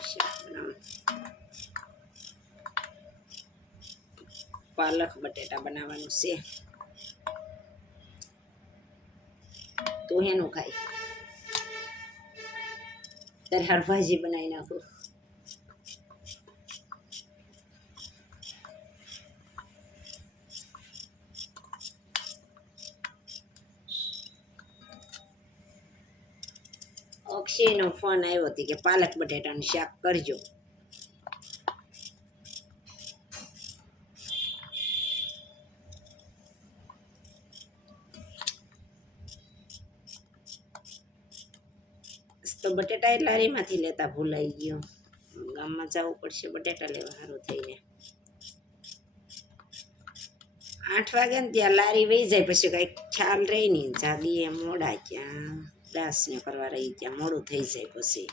બટેટાનું શાક બનાવવાનું. પાલક બટેટા બનાવવાનું છે. તો એનું ખાય ત્યારે હાર ભાજી બનાવી નાખું. અક્ષયનો ફોન આવ્યો હતો કે પાલક બટેટાનું શાક કરજો. તો બટેટા એ લારીમાંથી લેતા ભૂલાઈ ગયો. ગામમાં જવું પડશે બટેટા લેવા સારું થઈને. 8 વાગે ને ત્યાં લારી વહી જાય પછી કઈ ખ્યાલ રહી નહીં. જાગીએ મોડા ક્યાં દાસને કરવા રહી ત્યાં મોડું થઈ જાય. પછી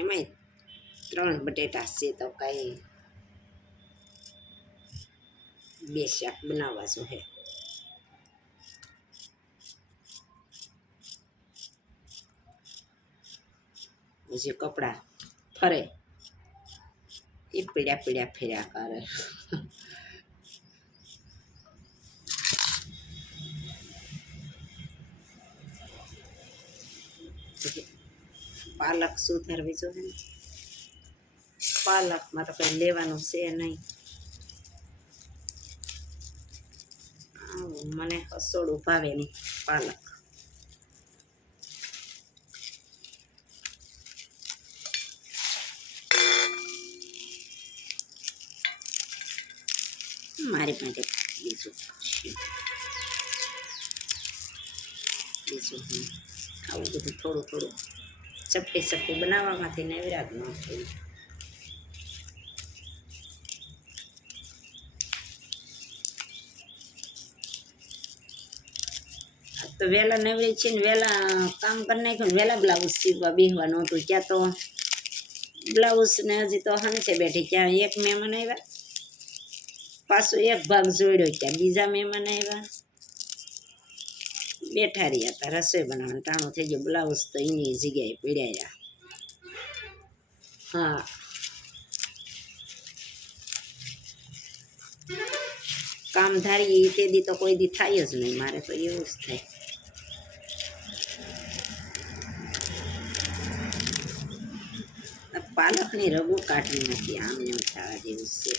એમાંય 3 બટેટા છે તો કઈ 2 શાક બનાવવા જોઈએ. જે કપડા ફરે એ પીળ્યા પીળ્યા ફેર્યા કરે. પાલક સુધારવી જોઈએ ને. પાલકમાં તો કઈ લેવાનું છે નહીં. મને હસોડું ભાવે નહીં પાલક. મારી માટે બીજું આવું બધું થોડું થોડું ચપટી ચપટી બનાવવામાંથી નવરાત ન થઈ. તો વહેલા નવરી છે ને વહેલા કામ કરી નાખ્યું ને વહેલા બ્લાઉઝ સીવવા બેસવાનું હતું. ક્યાં તો બ્લાઉઝ ને હજી તો હંસે બેઠી. ક્યાં એક મહેમાન આવ્યા પાછું એક ભાગ જોડ્યો. ત્યાં બીજા મહેમાન આવ્યા બેઠા રહ્યા હતા. રસોઈ બનાવવાનું ટાણું થઈ ગયું. બ્લાઉઝ તો એની જગ્યાએ પીડાયા. હા કામ ધારી તે દી તો કોઈ દી થાય જ નહીં. મારે તો એવું જ થાય. પાલકની રગો કાઢી નાખી. આમને થવા જેવું છે.